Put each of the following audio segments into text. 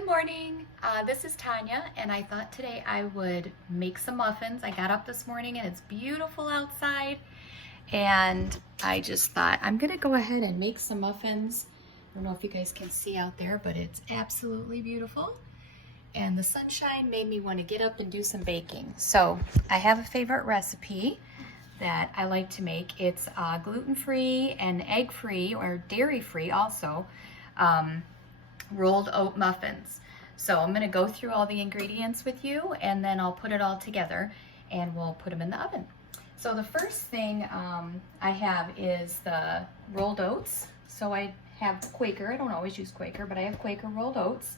Good morning. This is Tanya, and I thought today I would make some muffins. I got up this morning and it's beautiful outside, and I just thought I'm gonna go ahead and make some muffins. I don't know if you guys can see out there, but it's absolutely beautiful. And the sunshine made me want to get up and do some baking. So I have a favorite recipe that I like to make. It's gluten-free and egg-free or dairy-free also. Rolled oat muffins. So I'm going to go through all the ingredients with you, and then I'll put it all together and we'll put them in the oven. So the first thing I have is the rolled oats. So I have Quaker. I don't always use Quaker, but I have Quaker rolled oats.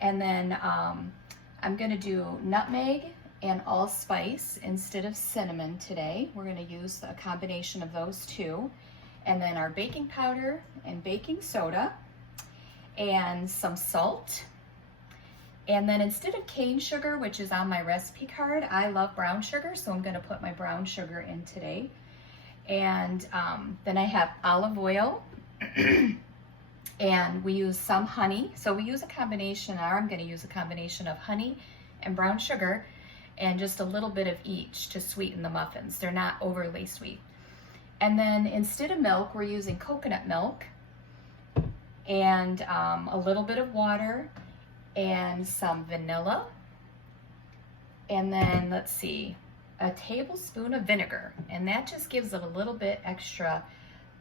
And then I'm going to do nutmeg and allspice instead of cinnamon today. We're going to use a combination of those two. And then our baking powder and baking soda, and some salt. And then instead of cane sugar, which is on my recipe card, I love brown sugar, so I'm going to put my brown sugar in today. And then I have olive oil, and we use some honey. So we use a combination, or I'm going to use a combination of honey and brown sugar, and just a little bit of each to sweeten the muffins. They're not overly sweet. And then instead of milk, we're using coconut milk, and a little bit of water and some vanilla, and then let's see, a tablespoon of vinegar, and that just gives it a little bit extra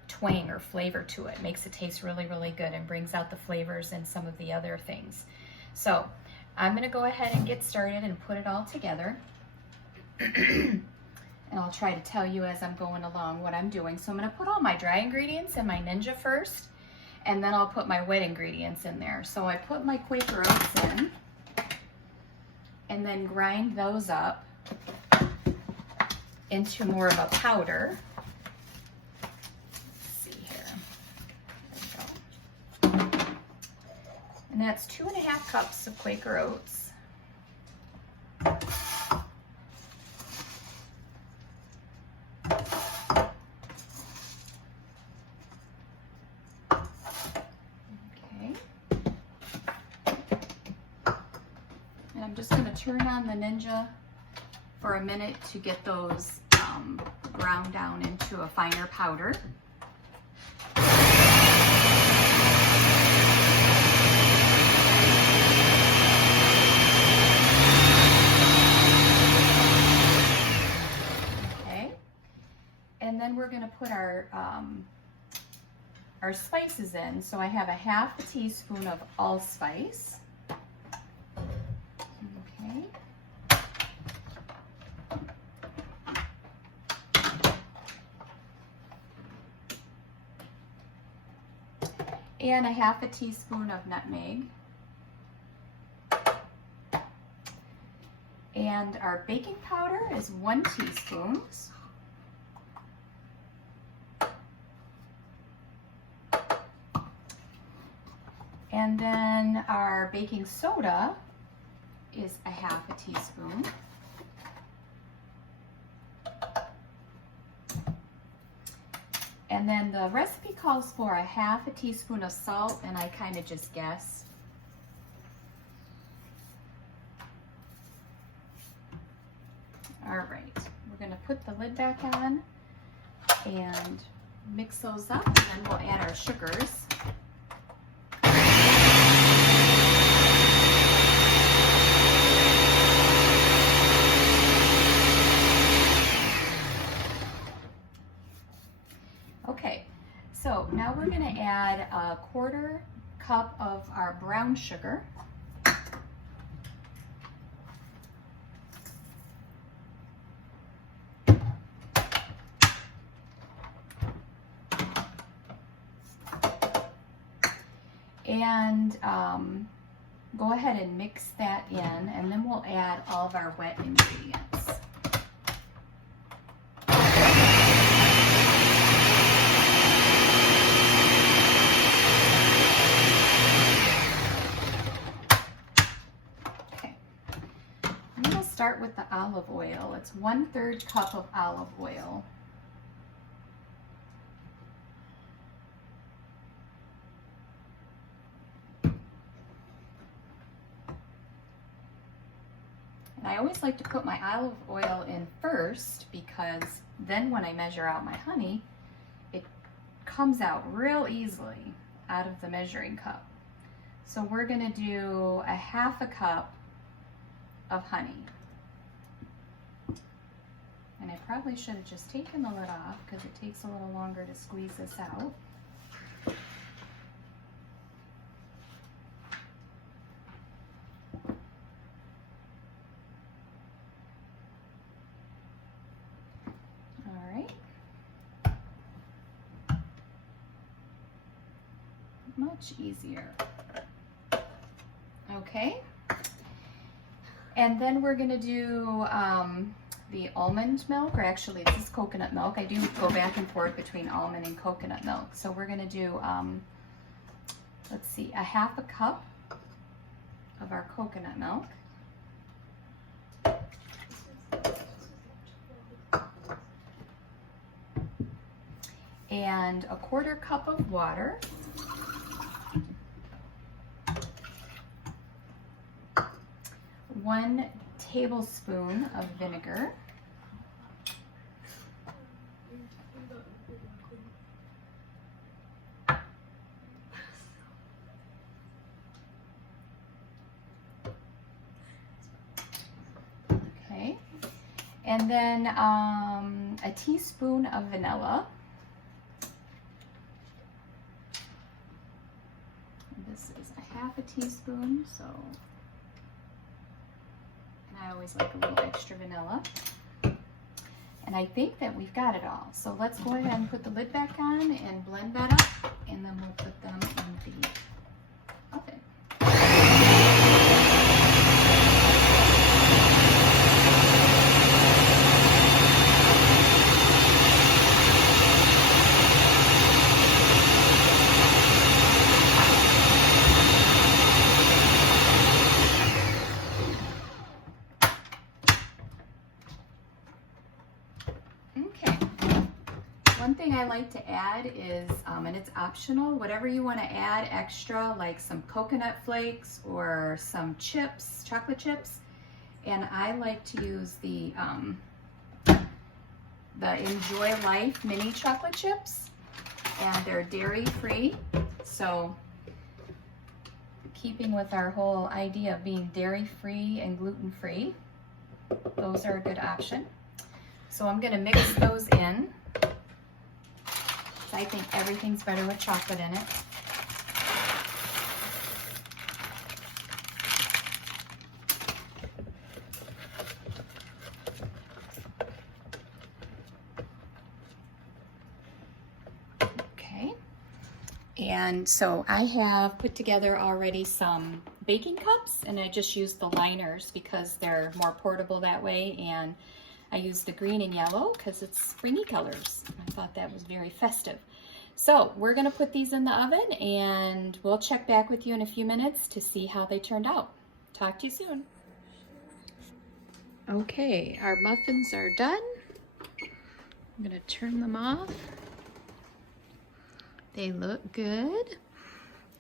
twang or flavor to it. Makes it taste really good and brings out the flavors and some of the other things. So I'm going to go ahead and get started and put it all together. And I'll try to tell you as I'm going along what I'm doing. So I'm going to put all my dry ingredients in my Ninja first, and then I'll put my wet ingredients in there. So I put my Quaker oats in, and then grind those up into more of a powder. Let's see here. There we go. And that's 2.5 cups of Quaker oats. I'm just going to turn on the Ninja for a minute to get those ground down into a finer powder. Okay, and then we're going to put our spices in. So I have a 1/2 teaspoon of allspice. And a 1/2 teaspoon of nutmeg. And our baking powder is 1 teaspoon. And then our baking soda is a 1/2 teaspoon. And then the recipe calls for a 1/2 teaspoon of salt, and I kind of just guess. All right, we're going to put the lid back on and mix those up, and then we'll add our sugars. Okay, so now we're going to add a 1/4 cup of our brown sugar. And go ahead and mix that in, and then we'll add all of our wet ingredients. Start with the olive oil. It's 1/3 cup of olive oil. And I always like to put my olive oil in first because then when I measure out my honey, it comes out real easily out of the measuring cup. So we're gonna do a 1/2 cup of honey. And I probably should have just taken the lid off because it takes a little longer to squeeze this out. All right. Much easier. Okay. And then we're gonna do the almond milk, or actually this is coconut milk. I do go back and forth between almond and coconut milk. So we're gonna do, let's see, a 1/2 cup of our coconut milk. And a 1/4 cup of water. One tablespoon of vinegar. Okay, and then a teaspoon of vanilla. This is a 1/2 teaspoon, so, and I always like a little extra vanilla. And I think that we've got it all. So let's go ahead and put the lid back on and blend that up, and then we'll put them in the oven. One thing I like to add is, and it's optional, whatever you want to add extra, like some coconut flakes or some chips, chocolate chips. And I like to use the Enjoy Life mini chocolate chips, and they're dairy free. So keeping with our whole idea of being dairy free and gluten free, those are a good option. So I'm going to mix those in. I think everything's better with chocolate in it. Okay, and so I have put together already some baking cups, and I just used the liners because they're more portable that way, and I used the green and yellow because it's springy colors. I thought that was very festive. So we're gonna put these in the oven, and we'll check back with you in a few minutes to see how they turned out. Talk to you soon. Okay, our muffins are done. I'm gonna turn them off. They look good.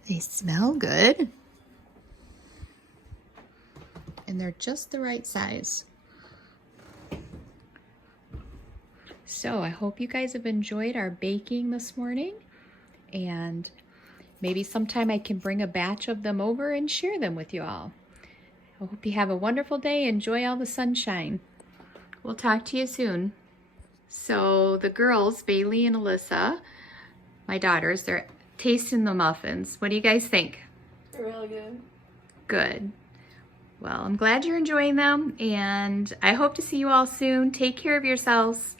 They smell good. And they're just the right size. So I hope you guys have enjoyed our baking this morning, and maybe sometime I can bring a batch of them over and share them with you all. I hope you have a wonderful day. Enjoy all the sunshine. We'll talk to you soon. So the girls, Bailey and Alyssa, my daughters, they're tasting the muffins. What do you guys think? They're really good. Good. Well, I'm glad you're enjoying them, and I hope to see you all soon. Take care of yourselves.